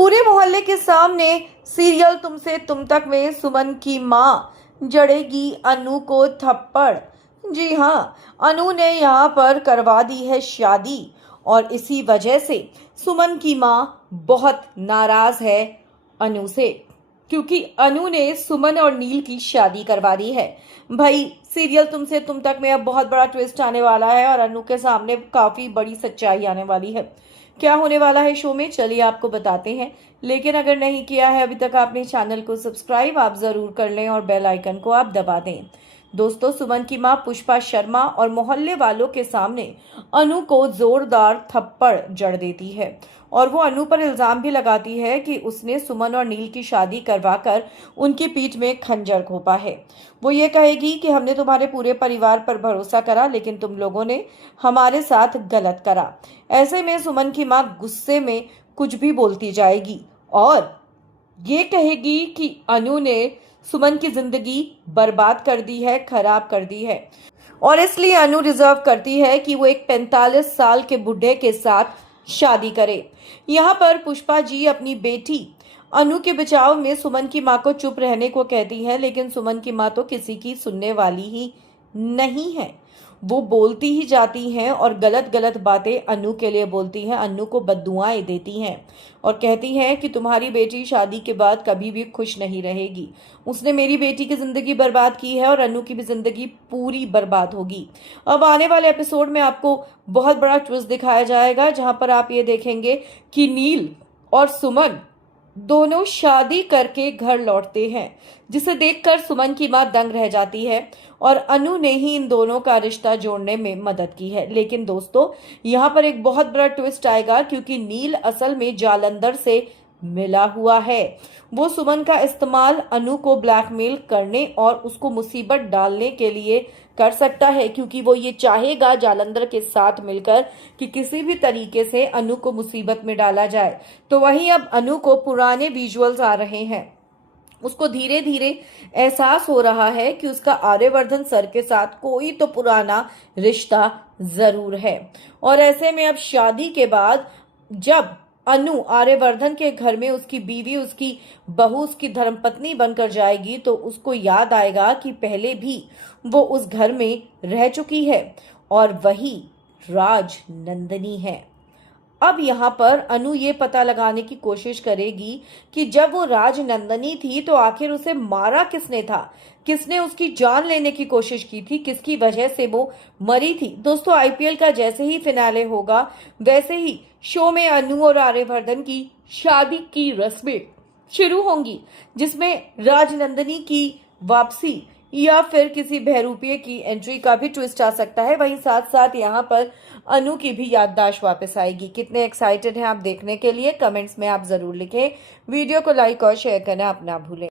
पूरे मोहल्ले के सामने सीरियल तुमसे तुम तक में सुमन की मां जड़ेगी अनु को थप्पड़। जी हाँ, अनु ने यहाँ पर करवा दी है शादी और इसी वजह से सुमन की मां बहुत नाराज है अनु से, क्योंकि अनु ने सुमन और नील की शादी करवा दी है। भाई सीरियल तुमसे तुम तक में अब बहुत बड़ा ट्विस्ट आने वाला है और अनु के सामने काफी बड़ी सच्चाई आने वाली है। क्या होने वाला है शो में, चलिए आपको बताते हैं। लेकिन अगर नहीं किया है अभी तक आपने चैनल को सब्सक्राइब, आप जरूर कर लें और बेल आइकन को आप दबा दें। दोस्तों, सुमन की मां पुष्पा शर्मा और मोहल्ले वालों के सामने अनु को जोरदार थप्पड़ जड़ देती है और वो अनु पर इल्जाम भी लगाती है कि उसने सुमन और नील की शादी करवाकर उनकी पीठ में खंजर घोंपा है। वो ये कहेगी कि हमने तुम्हारे पूरे परिवार पर भरोसा करा, लेकिन तुम लोगों ने हमारे साथ गलत करा। ऐसे में सुमन की मां गुस्से में कुछ भी बोलती जाएगी और ये कहेगी कि अनु ने सुमन की जिंदगी बर्बाद कर दी है, खराब कर दी है और इसलिए अनु डिजर्व करती है कि वो एक 45 साल के बुढ़े के साथ शादी करे। यहाँ पर पुष्पा जी अपनी बेटी अनु के बचाव में सुमन की मां को चुप रहने को कहती है, लेकिन सुमन की मां तो किसी की सुनने वाली ही नहीं है। वो बोलती ही जाती हैं और गलत गलत बातें अनु के लिए बोलती हैं, अनु को बद्दुआएं देती हैं और कहती हैं कि तुम्हारी बेटी शादी के बाद कभी भी खुश नहीं रहेगी। उसने मेरी बेटी की जिंदगी बर्बाद की है और अनु की भी जिंदगी पूरी बर्बाद होगी। अब आने वाले एपिसोड में आपको बहुत बड़ा ट्विस्ट दिखाया जाएगा, जहां पर आप ये देखेंगे कि नील और सुमन दोनों शादी करके घर लौटते हैं, जिसे देखकर सुमन की मां दंग रह जाती है और अनु ने ही इन दोनों का रिश्ता जोड़ने में मदद की है। लेकिन दोस्तों, यहाँ पर एक बहुत बड़ा ट्विस्ट आएगा, क्योंकि नील असल में जालंधर से मिला हुआ है। वो सुमन का इस्तेमाल अनु को ब्लैकमेल करने और उसको मुसीबत डालने के लिए कर सकता है, क्योंकि वो ये चाहेगा जालंधर के साथ मिलकर कि किसी भी तरीके से अनु को मुसीबत में डाला जाए। तो वहीं अब अनु को पुराने विजुअल्स आ रहे हैं। उसको धीरे धीरे एहसास हो रहा है कि उसका आर्यवर्धन सर के साथ कोई तो पुराना रिश्ता जरूर है और ऐसे में अब शादी के बाद जब अनु आर्यवर्धन के घर में उसकी बीवी, उसकी बहू, उसकी धर्मपत्नी बनकर जाएगी तो उसको याद आएगा कि पहले भी वो उस घर में रह चुकी है और वही राज नंदिनी है। अब यहाँ पर अनु ये पता लगाने की कोशिश करेगी कि जब वो राजनंदनी थी तो आखिर उसे मारा किसने था, किसने उसकी जान लेने की कोशिश की थी, किसकी वजह से वो मरी थी। दोस्तों, आईपीएल का जैसे ही फिनाले होगा वैसे ही शो में अनु और आर्यवर्धन की शादी की रस्में शुरू होंगी, जिसमें राजनंदनी की वापसी या फिर किसी बहरूपिये की एंट्री का भी ट्विस्ट आ सकता है। वहीं साथ साथ यहाँ पर अनु की भी याददाश्त वापस आएगी। कितने एक्साइटेड हैं आप देखने के लिए, कमेंट्स में आप जरूर लिखें। वीडियो को लाइक और शेयर करना आप ना भूलें।